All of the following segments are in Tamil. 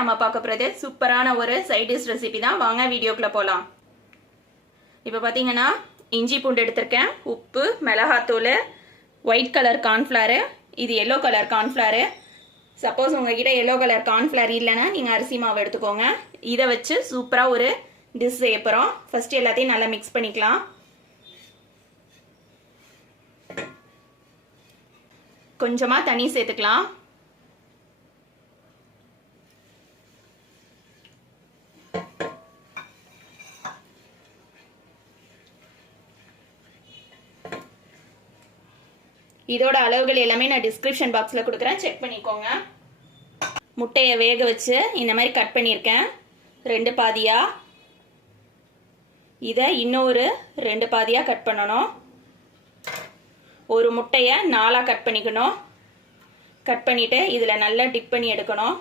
நாம பார்க்க போறது சூப்பரான ஒரு சைட் டிஷ் ரெசிபி தான். வாங்க வீடியோக்குள்ள போலாம். இப்போ பாத்தீங்கன்னா இஞ்சி பூண்டு எடுத்திருக்கேன், உப்பு, மிளகாத்தூள், ஒயிட் கலர் கார்ன்ஃப்ளவர், இது எல்லோ கலர் கார்ன்ஃப்ளவர். சப்போஸ் உங்ககிட்ட எல்லோ கலர் கார்ன்ஃப்ளவர் இல்லைன்னா நீங்கள் அரிசி மாவு எடுத்துக்கோங்க. இதை வச்சு சூப்பராக ஒரு டிஷ் செய்ய போகிறோம். ஃபர்ஸ்ட் எல்லாத்தையும் நல்லா மிக்ஸ் பண்ணிக்கலாம். கொஞ்சமாக தண்ணி சேர்த்துக்கலாம். இதோட அளவுகள் எல்லாமே நான் டிஸ்கிரிப்ஷன் பாக்ஸில் கொடுக்குறேன், செக் பண்ணிக்கோங்க. முட்டையை வேக வச்சு இந்த மாதிரி கட் பண்ணியிருக்கேன் 2 பாதியாக. இதை இன்னொரு 2 பாதியாக கட் பண்ணணும். ஒரு முட்டையை 4ஆக கட் பண்ணிக்கணும். கட் பண்ணிவிட்டு இதில் நல்லா டிப் பண்ணி எடுக்கணும்.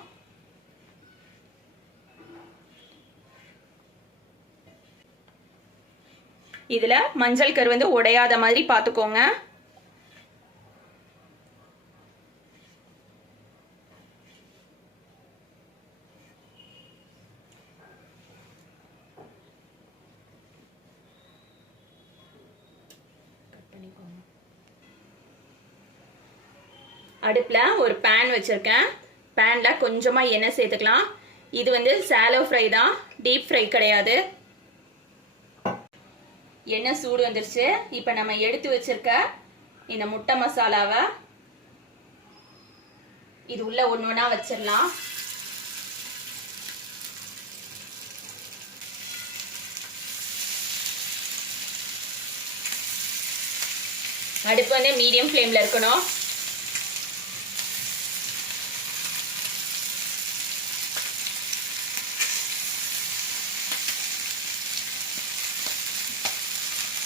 இதில் மஞ்சள் கரு வந்து உடையாத மாதிரி பார்த்துக்கோங்க. அடுப்பில் ஒரு பேன் வச்சுருக்கேன். பேனில் கொஞ்சமாக எண்ணெய் சேர்த்துக்கலாம். இது வந்து சாலோ ஃப்ரை தான், டீப் ஃப்ரை கிடையாது. எண்ணெய் சூடு வந்துருச்சு. இப்போ நம்ம எடுத்து வச்சிருக்க இந்த முட்டை மசாலாவை இது உள்ள ஒன்று ஒன்றா வச்சிடலாம். அடுப்பு வந்து மீடியம் ஃப்ளேமில் இருக்கணும்.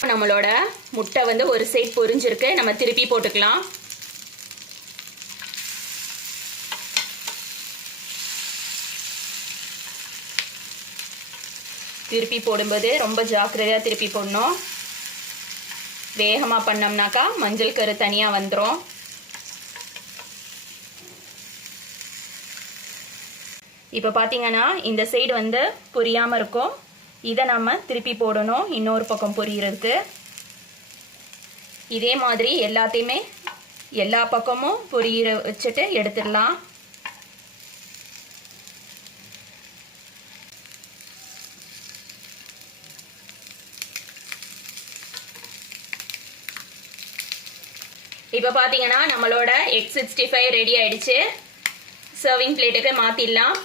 நம்மளோட முட்டை வந்து ஒரு சைட் பொரிஞ்சிருக்கு. நம்ம திருப்பி போட்டுக்கலாம். திருப்பி போடும்போது ரொம்ப ஜாக்கிரதையா திருப்பி போடணும். வேகமா பண்ணோம்னாக்கா மஞ்சள் கரு தனியா வந்துடும். இப்போ பாத்தீங்கன்னா இந்த சைடு வந்து பொரியாம இருக்கும். இதை நம்ம திருப்பி போடணும் இன்னொரு பக்கம் பொரியறதுக்கு. இதே மாதிரி எல்லாத்தையுமே எல்லா பக்கமும் பொரிய வச்சுட்டு எடுத்துடலாம். இப்போ பார்த்தீங்கன்னா நம்மளோட எக் 65 ரெடி ஆயிடுச்சு. சர்விங் பிளேட்டுக்கு மாற்றிடலாம்.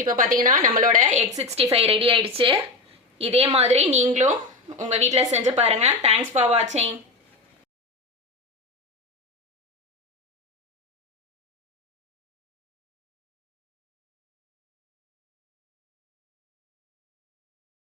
இப்போ பார்த்தீங்கன்னா நம்மளோட எக் 65 ரெடி ஆயிடுச்சு. இதே மாதிரி நீங்களும் உங்கள் வீட்டில் செஞ்சு பாருங்கள். தேங்க்ஸ் ஃபார் வாட்சிங்.